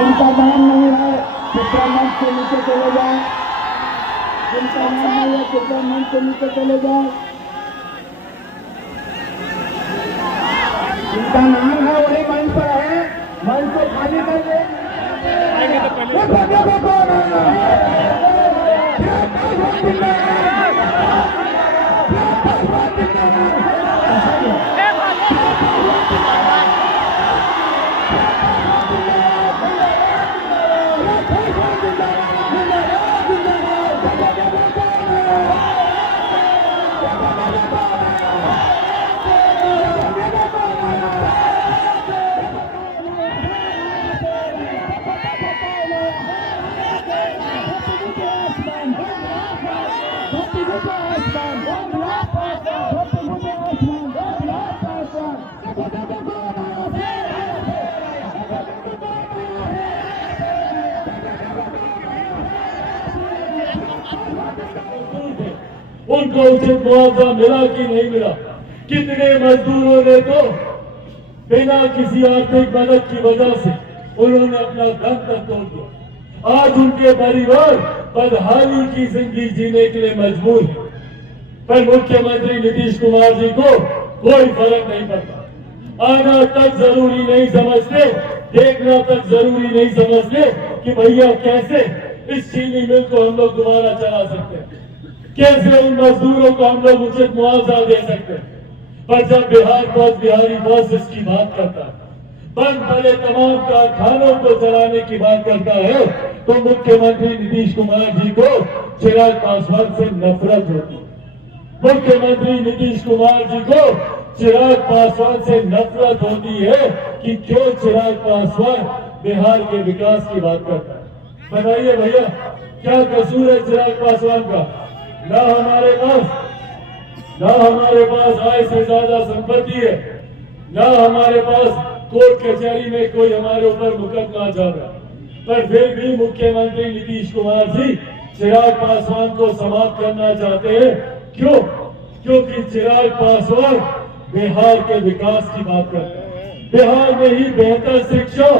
जिनका नाम नहीं है कृपया मंच से नीचे चले जाए। जिनका नाम नहीं है कृपया मंच से नीचे चले जाए। जिनका नाम है वही मंच पर है, मंच को खाली कर दे। उनको उचित मुआवजा मिला कि नहीं मिला? कितने मजदूरों ने तो बिना किसी आर्थिक मदद की वजह से उन्होंने अपना दम तक तोड़ दिया। आज उनके परिवार बदहाली की जिंदगी जीने के लिए मजबूर है, पर मुख्यमंत्री नीतीश कुमार जी को कोई फर्क नहीं पड़ता। आना तक जरूरी नहीं समझते, देखना तक जरूरी नहीं समझते कि भैया कैसे इस चीनी मिल को हम लोग दोबारा चला सकते हैं, कैसे उन मजदूरों को हम लोग उचित मुआवजा दे सकते हैं। पर जब बिहार बस बिहारी बस इसकी बात करता है, बंद पड़े तमाम कारखानों को चलाने की बात करता है, तो मुख्यमंत्री नीतीश कुमार जी को चिराग पासवान से नफरत होती है। मुख्यमंत्री नीतीश कुमार जी को चिराग पासवान से नफरत होती है कि क्यों चिराग पासवान बिहार के विकास की बात करता है। बताइए भैया, क्या कसूर है चिराग पासवान का? ना हमारे पास आय से ज्यादा संपत्ति है, ना हमारे पास कोर्ट कचहरी में कोई हमारे ऊपर मुकदमा चल रहा, पर फिर भी मुख्यमंत्री नीतीश कुमार जी चिराग पासवान को समाप्त करना चाहते हैं। क्यों? क्योंकि चिराग पासवान बिहार के विकास की बात करते हैं, बिहार में ही बेहतर शिक्षा,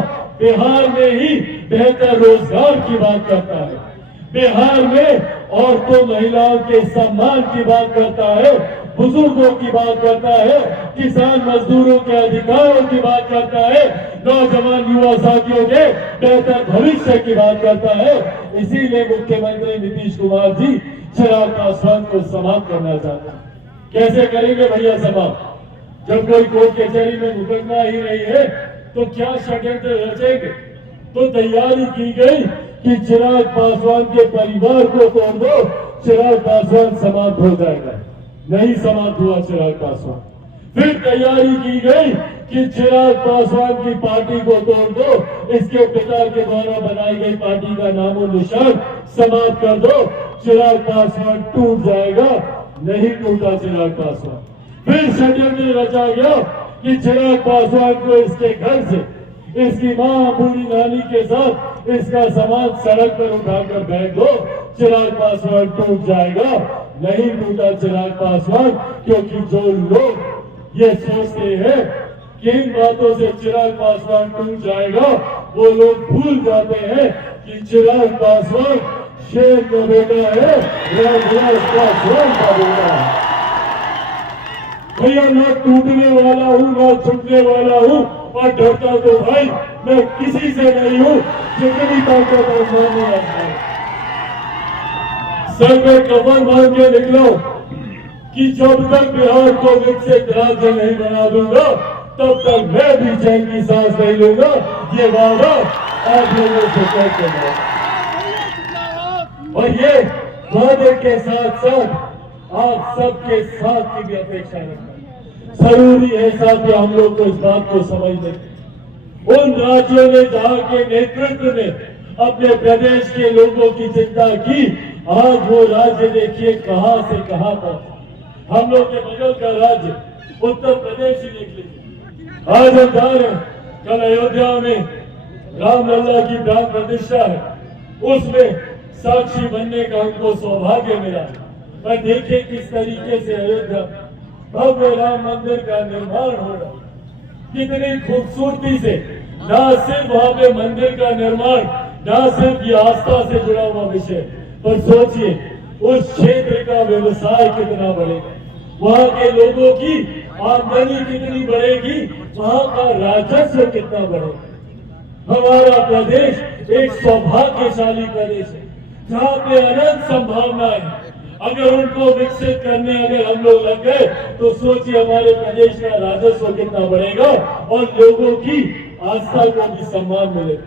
बिहार में ही बेहतर रोजगार की बात करता है, बिहार में औरतों महिलाओं के सम्मान की बात करता है, बुजुर्गों की बात करता है, किसान मजदूरों के अधिकारों की बात करता है, नौजवान युवा साथियों के बेहतर भविष्य की बात करता है। इसीलिए मुख्यमंत्री नीतीश कुमार जी चिराग पासवान को समाप्त करना चाहते हैं। कैसे करेंगे भैया समाप्त? जब कोई कोर्ट कचहरी में मुकदमा ही नहीं है तो क्या षड्यंत्र रचेंगे? तो तैयारी की गई कि चिराग पासवान के परिवार को तोड़ दो, चिराग पासवान समाप्त हो जाएगा। नहीं समाप्त हुआ चिराग पासवान। फिर तैयारी की गई कि चिराग पासवान की पार्टी को तोड़ दो, इसके पिता के द्वारा बनाई गई पार्टी का नामो निशान समाप्त कर दो, चिराग पासवान टूट जाएगा। नहीं टूटा चिराग पासवान। फिर षड्यंत्र रचा गया कि चिराग पासवान को इसके घर से, इसकी मां बूढ़ी नानी के साथ इसका सामान सड़क पर उठाकर फेंक दो, चिराग पासवान टूट जाएगा। नहीं टूटा चिराग पासवान, क्योंकि जो लोग ये सोचते हैं कि इन बातों से चिराग पासवान टूट जाएगा, वो लोग भूल जाते हैं कि चिराग पासवान शेर का बेटा है, राजराज पासवान का बेटा है। भैया मैं टूटने वाला हूँ, मैं छूटने वाला हूँ, और डरता तो भाई मैं किसी से नहीं हूँ, जितनी ताकत है मानने आता है। सर में कफन बांध के निकलो कि जब तक बिहार को विकसित राज्य नहीं बना दूंगा, तब तक मैं भी चैन की सांस नहीं लूंगा। ये वादा आप लोगों से करते हैं, और ये वादे के साथ साथ आप सबके साथ की भी अपेक्षा रखते हैं। जरूरी है साथियों हम लोग को इस बात को समझने, उन राज्यों ने जहां के नेतृत्व ने अपने प्रदेश के लोगों की चिंता की, आज वो राज्य देखिए कहां से कहां पहुंचा। हम लोग के बगल का राज्य उत्तर प्रदेश ही देख लीजिए, आज हम जा रहे हैं, कल अयोध्या में रामलला की प्राण प्रतिष्ठा है, उसमें साक्षी बनने का हमको सौभाग्य मिला। पर देखिए किस तरीके से अयोध्या भव्य राम मंदिर का निर्माण हो रहा, कितनी खूबसूरती से ना सिर्फ वहां पे मंदिर का निर्माण, ना सिर्फ ये आस्था से जुड़ा हुआ विषय, पर सोचिए उस क्षेत्र का व्यवसाय कितना बढ़ेगा, वहां के लोगों की आमदनी कितनी बढ़ेगी, वहां का राजस्व कितना बढ़ेगा। हमारा प्रदेश एक सौभाग्यशाली प्रदेश है जहाँ पे अनंत संभावनाएं हैं। अगर उनको विकसित करने अगर हम लोग लग गए तो सोचिए हमारे प्रदेश का राजस्व कितना बढ़ेगा और लोगों की आस्था को भी सम्मान मिलेगा।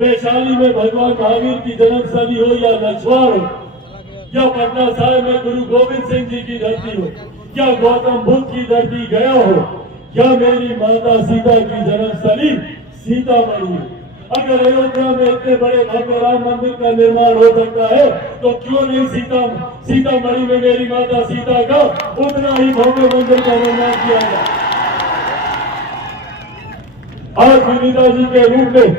वैशाली में भगवान महावीर की जन्मस्थली हो या लछवाड़ हो, या पटना साहिब में गुरु गोविंद सिंह जी की धरती हो, या गौतम बुद्ध की धरती गया हो, या मेरी माता सीता की जन्मस्थली सीतामढ़ी। अगर अयोध्या में इतने बड़े भव्य राम मंदिर का निर्माण हो सकता है तो क्यों नहीं सीतामढ़ी में मेरी माता सीता का उतना ही भव्य मंदिर का निर्माण किया जाए। आज विनीता जी के रूप में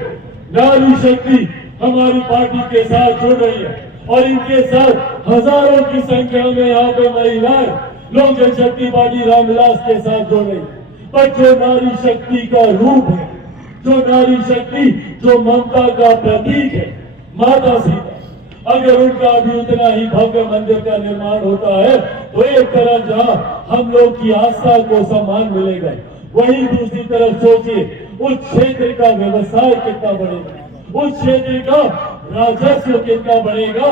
नारी शक्ति हमारी पार्टी के साथ जुड़ रही है और इनके साथ हजारों की संख्या में यहाँ पे महिलाएं लोक जनशक्ति पार्टी रामविलास के साथ जुड़ रही है। पर जो नारी शक्ति का रूप है, जो नारी शक्ति जो ममता का प्रतीक है, माता सीता, अगर उनका भी उतना ही भव्य मंदिर का निर्माण होता है तो एक तरफ जहां हम लोग की आस्था को सम्मान मिलेगा, वहीं दूसरी तरफ सोचिए उस क्षेत्र का व्यवसाय कितना बढ़ेगा, उस क्षेत्र का राजस्व कितना बढ़ेगा।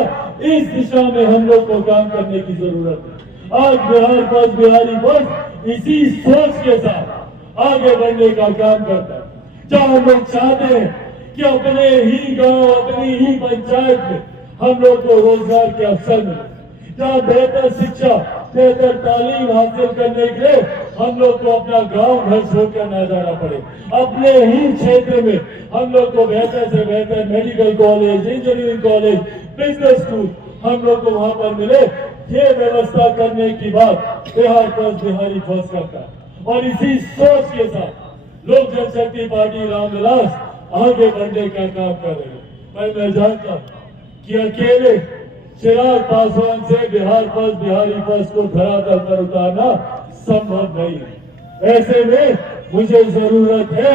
इस दिशा में हम लोग को काम करने की जरूरत है। आज बिहार फर्स्ट, बिहारी फर्स्ट इसी सोच के साथ आगे बढ़ने का काम करता है, जहाँ हम लोग चाहते हैं कि अपने ही गांव, अपनी ही पंचायत में हम लोग को रोजगार के अवसर मिले, जहाँ बेहतर शिक्षा, बेहतर तालीम हासिल करने के लिए हम लोग को अपना गांव घर छोड़कर न जाना पड़े। अपने ही क्षेत्र में हम लोग को बेहतर से बेहतर medical college, engineering college, business school हम लोग को वहां पर मिले, ये व्यवस्था करने की बात बिहार फर्स्ट, बिहारी फर्स्ट करता है। और इसी सोच के साथ लोक जनशक्ति पार्टी रामविलास आगे बढ़ने का काम कर रहे हैं। पर मैं जानता हूं कि अकेले चिराग पासवान से बिहार फर्स्ट, बिहारी फर्स्ट को धरातल पर उतारना संभव नहीं है। ऐसे में मुझे जरूरत है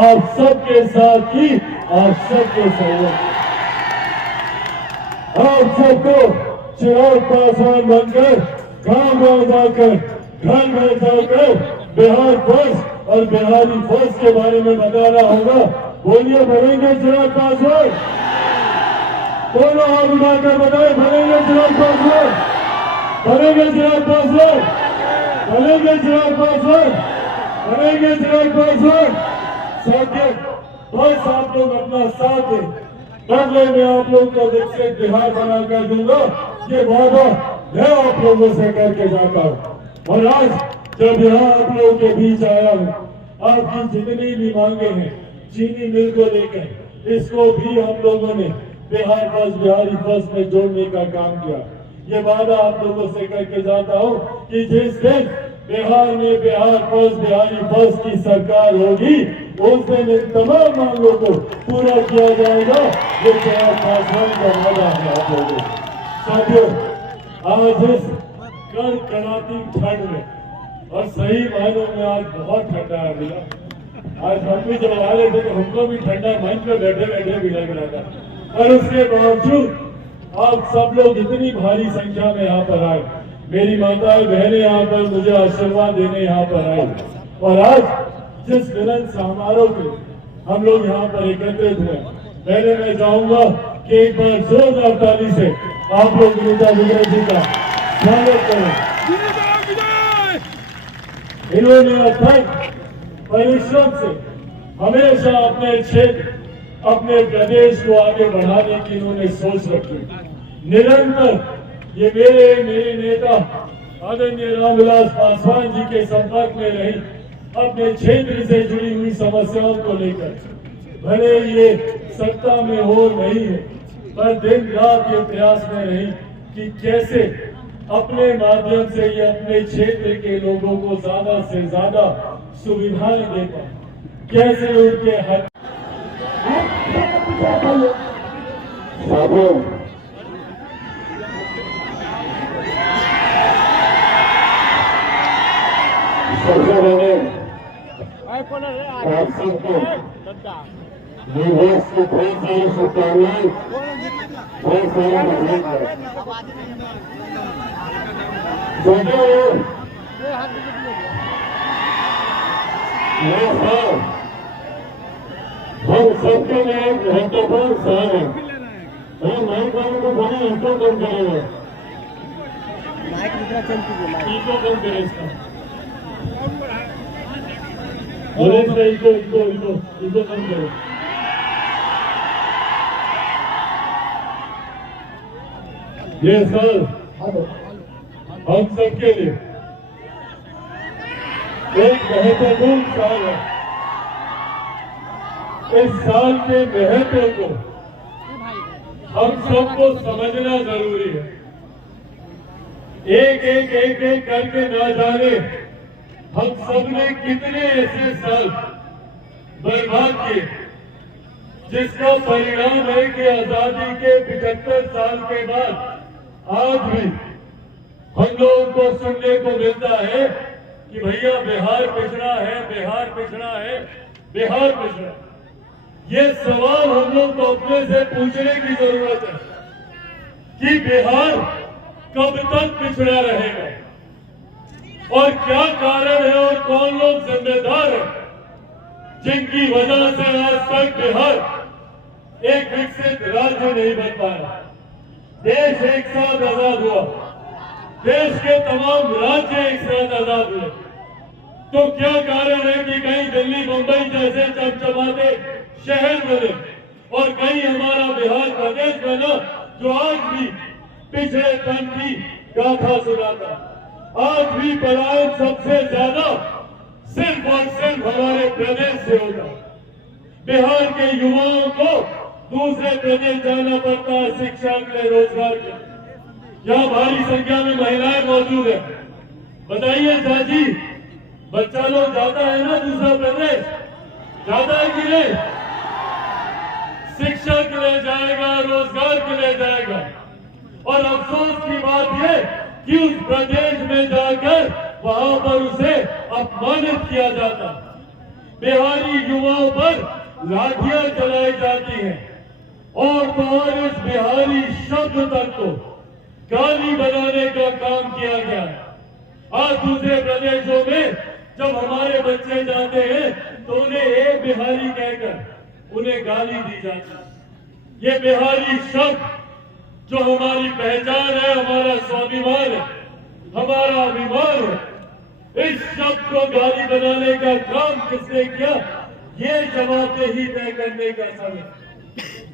आप सबके साथ की, आप सबके सहयोग। आप सबको चिराग पासवान बनकर गांव गांव जाकर, घर घर जाकर बिहार फर्स्ट और बिहारी फर्स्ट के बारे में बताना होगा। बोलिए, भरेंगे चिराग पासवान? दोनों हाथ उठाकर बताए, भरेंगे चिराग पासवान? भरेंगे चिराग पासवान? भरेंगे चिराग पासवान? भरेंगे चिराग पासवान? साथियों, बस आप लोग अपना साथ दें, बदले में आप लोग को विकसित बिहार बनाकर दूंगा, ये वादा मैं आप लोगों से करके जाता हूँ। और आज जब यहाँ आप लोगों के बीच आया हूँ, आपकी जितनी भी मांगे हैं चीनी मिल को लेकर, इसको भी हम लोगों ने बिहार फर्स्ट, बिहारी फर्स्ट में जोड़ने का काम किया। ये वादा आप लोगों से करके जाता हूँ कि जिस दिन बिहार में बिहार फर्स्ट, बिहारी फर्स्ट की सरकार होगी, उस दिन इन तमाम मांगों को पूरा किया जाएगा। ये चिराग पासवान का वादा है आप लोगों को। साथियों, आज इस कड़कड़ाती ठंड में, और सही मायनों में आज बहुत ठंडा है भैया। आज हम भी जब आ रहे थे तो हमको भी ठंडा मंच पे बैठे बैठे भी लग रहा था, और उसके बावजूद आप सब लोग इतनी भारी संख्या में यहाँ पर आए। मेरी माताएं बहनें यहाँ पर मुझे आशीर्वाद देने यहाँ पर आए, और आज जिस मिलन समारोह के हम लोग यहाँ पर एकत्रित हुए, पहले मैं चाहूंगा कि एक बार जोरदार ताली से आप लोग विनीता विजय जी का स्वागत करें। इन्होंने अथक परिश्रम से हमेशा अपने क्षेत्र, अपने प्रदेश को आगे बढ़ाने की इन्होंने सोच रखी। निरंतर ये मेरे नेता आदरणीय रामविलास पासवान जी के संपर्क में रही, अपने क्षेत्र से जुड़ी हुई समस्याओं को लेकर। भले ये सत्ता में हो नहीं है, पर दिन रात ये प्रयास में रही कि कैसे अपने माध्यम से ये अपने क्षेत्र के लोगों को ज्यादा से ज्यादा सुविधाएं दे पाए, कैसे उनके हक। सबसे पहले आप सबको विवेश को बहुत सारी शुभकामनाएं, बहुत सारा बधाई। हम सबके लिए एक महत्वपूर्ण स्थान है। माइक वालों को बड़े इंको कम करेंगे, इको कम करे इसका, बोले इसका इको कम करो। ये साल हम सबके लिए एक महत्वपूर्ण साल है। इस साल के महत्व को हम सबको समझना जरूरी है। एक करके ना जाने हम सबने कितने ऐसे साल बर्बाद किए, जिसका परिणाम है कि आजादी के 75 साल के बाद आज भी हम लोगों को सुनने को मिलता है कि भैया बिहार पिछड़ा है, बिहार पिछड़ा है, बिहार पिछड़ा। ये सवाल हम लोग को अपने से पूछने की जरूरत है कि बिहार कब तक पिछड़ा रहेगा और क्या कारण है और कौन लोग जिम्मेदार हैं जिनकी वजह से आज तक बिहार एक विकसित राज्य नहीं बन पाया। देश एक साथ आजाद हुआ, देश के तमाम राज्य एक साथ आजाद हुए, तो क्या कारण है कि कहीं दिल्ली मुंबई जैसे चमचमाते शहर बने और कहीं हमारा बिहार प्रदेश बना जो आज भी पिछड़ेपन की गाथा सुनाता। आज भी पलायन सबसे ज्यादा सिर्फ और सिर्फ हमारे प्रदेश से होता। बिहार के युवाओं को दूसरे प्रदेश जाना पड़ता है शिक्षा के लिए, रोजगार के लिए। यहाँ भारी संख्या में महिलाएं मौजूद है। बताइए चाची, बच्चा लोग जाता है ना दूसरा प्रदेश, जाता है कि नहीं? शिक्षा के लिए जाएगा, रोजगार के लिए जाएगा, और अफसोस की बात यह कि उस प्रदेश में जाकर वहां पर उसे अपमानित किया जाता। बिहारी युवाओं पर लाठियां चलाई जाती हैं और इस बिहारी शब्द तक को गाली बनाने का काम किया गया। आज दूसरे प्रदेशों में जब हमारे बच्चे जाते हैं तो उन्हें एक बिहारी कहकर उन्हें गाली दी जाती है। ये बिहारी शब्द जो हमारी पहचान है, हमारा स्वाभिमान है, हमारा अभिमान है, इस शब्द को गाली बनाने का काम किसने किया, ये जवाबदेही तय करने का समय।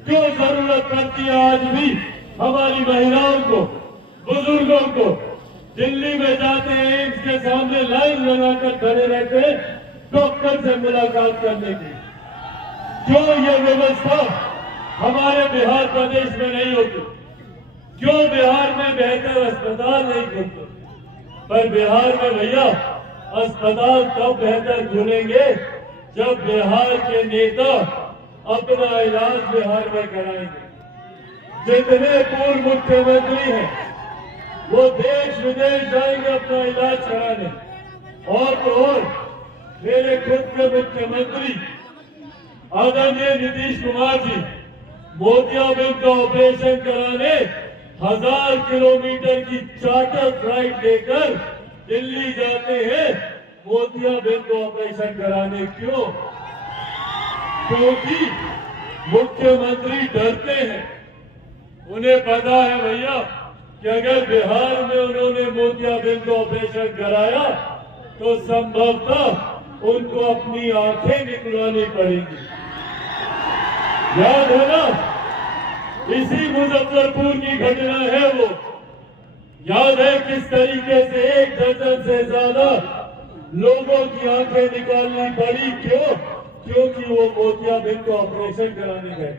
जो जरूरत पड़ती है आज भी हमारी महिलाओं को, बुजुर्गों को, दिल्ली में जाते हैं एम्स के सामने लाइन लगाकर खड़े रहते हैं डॉक्टर से मुलाकात करने की। जो ये व्यवस्था हमारे बिहार प्रदेश में नहीं होती, क्यों बिहार में बेहतर अस्पताल नहीं खुलते? पर बिहार में भैया अस्पताल तब बेहतर खुलेंगे जब बिहार के नेता अपना इलाज बिहार में कराएंगे। जितने पूर्व मुख्यमंत्री हैं वो देश विदेश जाएंगे अपना इलाज कराने, और तो और मेरे खुद के मुख्यमंत्री आदरणीय नीतीश कुमार जी मोतियाबिंद का ऑपरेशन कराने 1000 किलोमीटर की चार्टर फ्लाइट लेकर दिल्ली जाते हैं मोतियाबिंद को ऑपरेशन कराने। क्यों? क्योंकि मुख्यमंत्री डरते हैं। उन्हें पता है भैया कि अगर बिहार में उन्होंने मोतियाबिंद को ऑपरेशन कराया तो संभवतः उनको अपनी आंखें निकलवानी पड़ेंगी। याद है ना, इसी मुजफ्फरपुर की घटना है वो। याद है किस तरीके से 1 दर्जन से ज्यादा लोगों की आंखें निकालनी पड़ी। क्यों? क्योंकि वो मोतियाबिंद को ऑपरेशन कराने गए।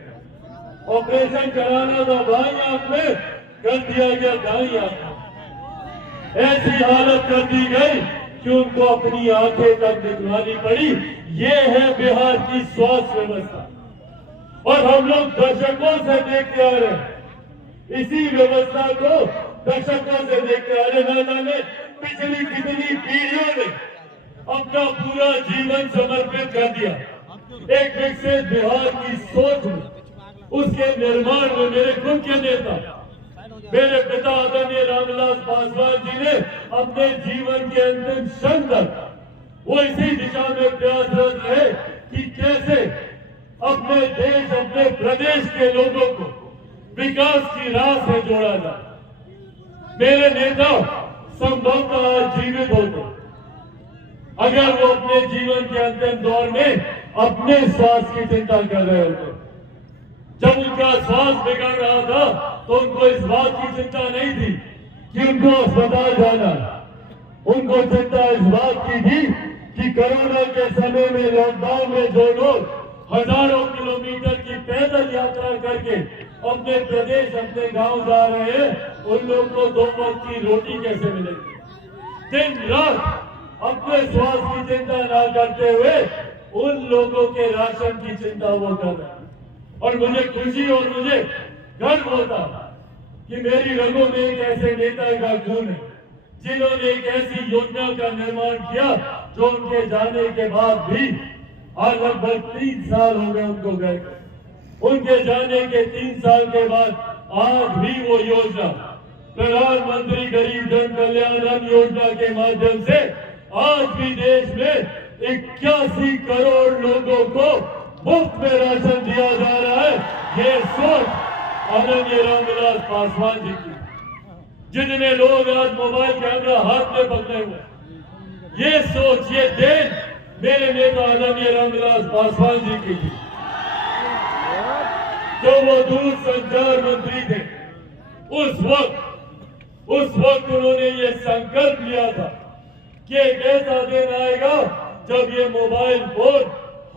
ऑपरेशन कराना था बाईं आंख में, कर दिया गया दाईं आंख में। ऐसी हालत कर दी गई कि उनको अपनी आंखें तक निकलवानी पड़ी। ये है बिहार की स्वास्थ्य व्यवस्था, और हम लोग दशकों से देखते आ रहे हैं इसी व्यवस्था को, दशकों से देखते आ रहे। न जाने पिछली कितनी पीढ़ियों ने अपना पूरा जीवन समर्पित कर दिया एक विकसित बिहार की सोच में, उसके निर्माण में मेरे खुद के नेता, मेरे पिता आदरणीय रामविलास पासवान जी ने अपने जीवन के अंतिम क्षण तक वो इसी दिशा में प्रयासरत रहे कि कैसे अपने देश, अपने प्रदेश के लोगों को विकास की राह से जोड़ा जाए। मेरे नेता संभवतः आज जीवित होते अगर वो अपने जीवन के अंतिम दौर में अपने स्वास्थ्य की चिंता कर रहे होते। जब उनका स्वास्थ्य बिगड़ रहा था तो उनको इस बात की चिंता नहीं थी कि उनको अस्पताल जाना, उनको चिंता इस बात की थी कि कोरोना के समय में, लॉकडाउन में जो लोग हजारों किलोमीटर की पैदल यात्रा करके अपने प्रदेश, अपने गांव जा रहे हैं, उन लोगों को 2 वक्त की रोटी कैसे मिलेगी। दिन रात अपने स्वास्थ्य की चिंता ना करते हुए उन लोगों के राशन की चिंता वो कर रहे हैं। और मुझे खुशी और मुझे गर्व होता कि मेरी रगों में एक ऐसे नेता का खून है जिन्होंने एक ऐसी योजना का निर्माण किया जो उनके जाने के बाद भी आज लगभग 3 साल हो गए उनको गए। उनके जाने के 3 साल के बाद आज भी वो योजना प्रधानमंत्री गरीब जन कल्याण अन्न योजना के माध्यम से आज भी देश में 81 करोड़ लोगों को मुफ्त में राशन दिया जा रहा है। ये सोच आदरणीय रामविलास पासवान जी की। जितने लोग आज मोबाइल कैमरा हाथ में पकड़े हुए, ये सोच, ये देन मेरे नेता आदरणीय रामविलास पासवान जी की थी। जो वो दूरसंचार मंत्री थे, उस वक्त उन्होंने ये संकल्प लिया था कि एक ऐसा दिन आएगा जब ये मोबाइल फोन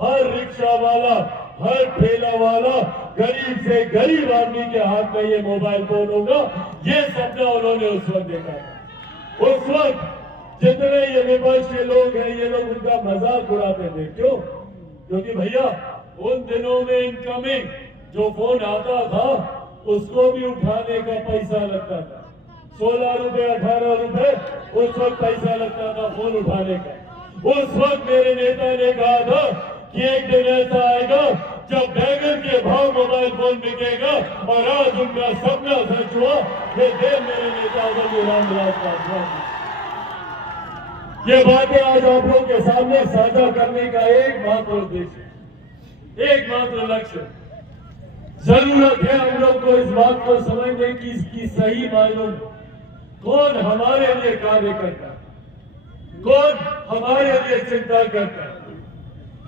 हर रिक्शा वाला, हर ठेला वाला, गरीब से गरीब आदमी के हाथ में ये मोबाइल फोन होगा। ये सपना उन्होंने उस वक्त देखा था। उस वक्त जितने ये विपक्ष के लोग हैं, ये लोग उनका मजाक उड़ाते थे। क्यों? क्योंकि भैया उन दिनों में इनकमिंग जो फोन आता था उसको भी उठाने का पैसा लगता था। 16 रुपए, 18 रुपए उस वक्त पैसा लगता था फोन उठाने का। उस वक्त मेरे नेता ने कहा था कि एक दिन ऐसा आएगा जब बैगन के भाव मोबाइल फोन बिकेगा, और आज उनका सपना सच हुआ। ये देश मेरे नेता आदरणीय रामविलास पासवान। ये बातें आज आप लोगों के सामने साझा करने का एकमात्र उद्देश्य, एकमात्र लक्ष्य। जरूरत है हम लोग को इस बात को समझने की इसकी सही मायनों में कौन हमारे लिए कार्य करता है, कौन हमारे लिए चिंता करता है।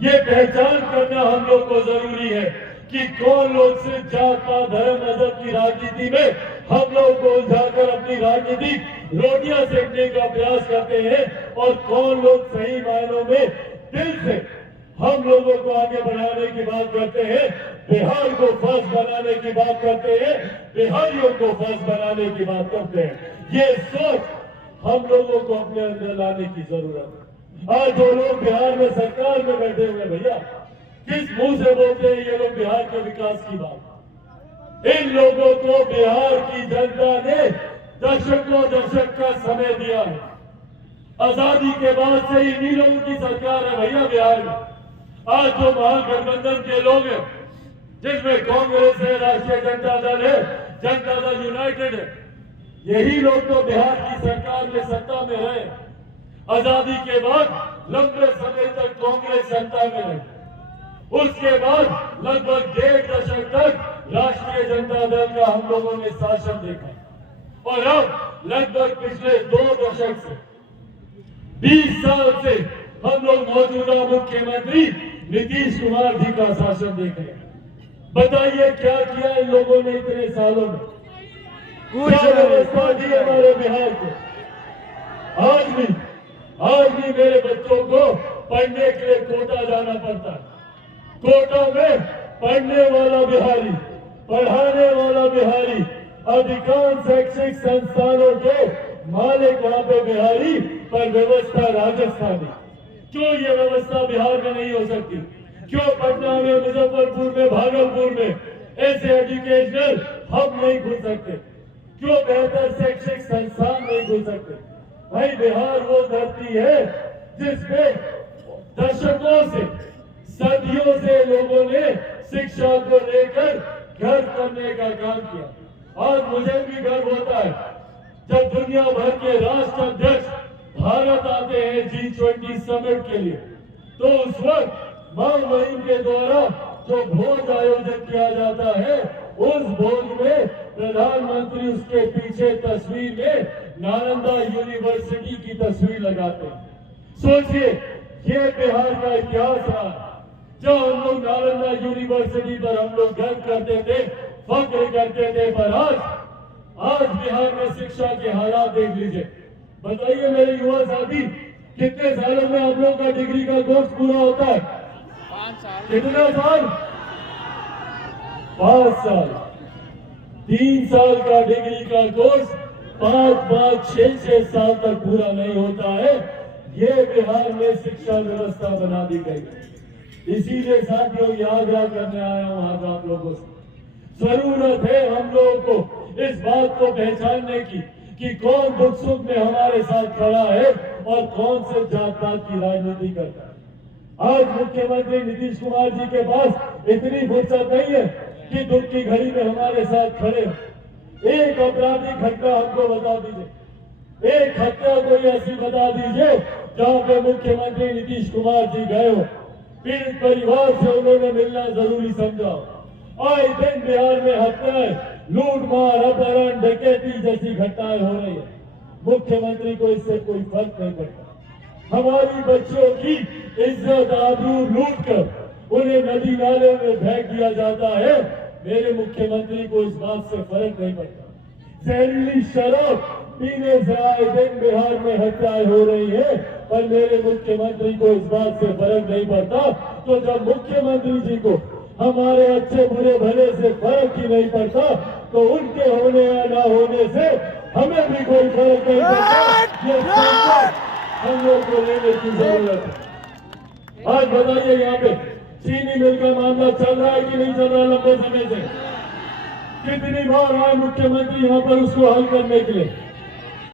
ये पहचान करना हम लोग को जरूरी है कि कौन लोग सिर्फ जात पात धर्म मजहब की राजनीति में हम लोग को उलझाकर अपनी राजनीतिक रोटियां सेकने का प्रयास करते हैं, और कौन लोग सही मायनों में दिल से हम लोगों को आगे बढ़ाने की बात करते हैं, बिहार को फर्स्ट बनाने की बात करते हैं, बिहारियों को फर्स्ट बनाने की बात करते हैं। ये सोच हम लोगों को अपने अंदर लाने की जरूरत है। आज जो लोग बिहार में सरकार में बैठे हुए भैया, किस मुंह से बोलते हैं ये लोग बिहार के विकास की बात। इन लोगों को बिहार की जनता ने दशकों दशक का समय दिया है। आजादी के बाद से इन्हीं लोगों की सरकार है भैया बिहार में। आज जो महागठबंधन के लोग हैं, जिसमें कांग्रेस है, राष्ट्रीय जनता दल है, जनता दल यूनाइटेड है, यही लोग तो बिहार की सरकार में सत्ता में रहे। आजादी के बाद लंबे समय तक कांग्रेस सत्ता में रही, उसके बाद लगभग 1.5 दशक तक राष्ट्रीय जनता दल का हम लोगों ने शासन देखा, और अब लगभग पिछले 2 दशक से 20 साल से हम लोग मौजूदा मुख्यमंत्री नीतीश कुमार जी का शासन देख रहे हैं। बताइए क्या किया इन लोगों ने इतने सालों में, क्या व्यवस्था दी हमारे बिहार को। आज भी मेरे बच्चों को पढ़ने के लिए कोटा जाना पड़ता है। कोटा में पढ़ने वाला बिहारी, पढ़ाने वाला बिहारी, अधिकांश शैक्षिक संस्थानों के मालिक वहां पे बिहारी, पर व्यवस्था राजस्थानी। क्यों ये व्यवस्था बिहार में नहीं हो सकती? क्यों पटना में, मुजफ्फरपुर में, भागलपुर में ऐसे एजुकेशनल हब नहीं खुल सकते? क्यों बेहतर शैक्षिक संस्थान नहीं खुल सकते? भाई बिहार वो धरती है जिसमें दशकों से, सदियों से शिक्षा को लेकर गर्व करने का काम किया। आज मुझे भी गर्व होता है जब दुनिया भर के राष्ट्राध्यक्ष भारत आते हैं G20 समिट के लिए, तो उस वक्त मां मुहिम के द्वारा जो भोज आयोजित किया जाता है, उस भोज में प्रधानमंत्री उसके पीछे तस्वीर में नालंदा यूनिवर्सिटी की तस्वीर लगाते हैं। सोचिए, ये बिहार का इतिहास रहा। जब हम लोग नालंदा यूनिवर्सिटी पर हम लोग गर्व करते थे, फख्र करते थे, पर आज बिहार में शिक्षा के हालात देख लीजिए। बताइए मेरे युवा साथी, कितने सालों में आप लोग का डिग्री का कोर्स पूरा होता है? 5 साल। कितना साल? 5 साल। 3 साल का डिग्री का कोर्स 5, 6 साल तक पूरा नहीं होता है। ये बिहार में शिक्षा व्यवस्था बना दी गई। इसीलिए साथियों, याद करने आया हूं आज आप लोगों से। जरूरत है हम लोगों को इस बात को पहचानने की कि कौन दुख सुख में हमारे साथ खड़ा है और कौन से जात पात की राजनीति करता है। आज मुख्यमंत्री नीतीश कुमार जी के पास इतनी फुर्सत नहीं है कि दुख की घड़ी में हमारे साथ खड़े हो। एक अपराधी घटना हमको बता दीजिए, एक हत्या कोई ऐसी बता दीजिए जहां पे मुख्यमंत्री नीतीश कुमार जी गए हो, पीड़ित परिवार से उन्होंने मिलना जरूरी समझा। आए दिन बिहार में हत्याएं, लूट मार, अपहरण, डकैती जैसी घटनाएं हो रही है। मुख्यमंत्री को इससे कोई फर्क नहीं पड़ता। हमारी बच्चों की इज्जत आबरू लूट कर उन्हें नदी नाले में फेंक दिया जाता है। मेरे मुख्यमंत्री को इस बात से फर्क नहीं पड़ता। जहरीली शराब पीने से आए दिन बिहार में हत्याएं हो रही है, पर मेरे मुख्यमंत्री को इस बात से फर्क नहीं पड़ता। तो जब मुख्यमंत्री जी को हमारे अच्छे बुरे भले से फर्क ही नहीं पड़ता, तो उनके होने या ना होने से हमें भी कोई फर्क नहीं पड़ता। ये हम लोग को लेने की जरूरत है। आज बताइए, यहाँ पे चीनी मिल का मामला चल रहा है कि नहीं चल रहा? लंबे समय से कितनी बार आए मुख्यमंत्री यहाँ पर उसको हल करने के लिए?